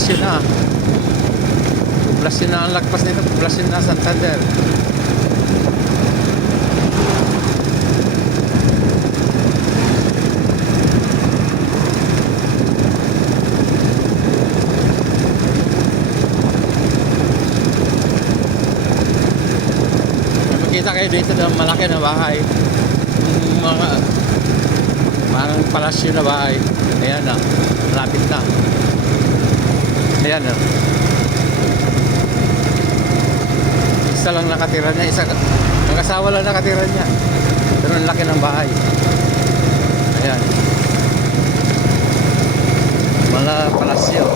poblasyon na. Poblasyon na ang lagpas nito, poblasyon na Santander. Makita kayo dito ng malaki na bahay. Yung mga parang palasyo na bahay. Ayan na, malapit na. Ayan na. Isa lang nakatira niya, isa mag-asawa lang nakatira niya. Pero ang laki ng bahay. Ayan. Palasyo.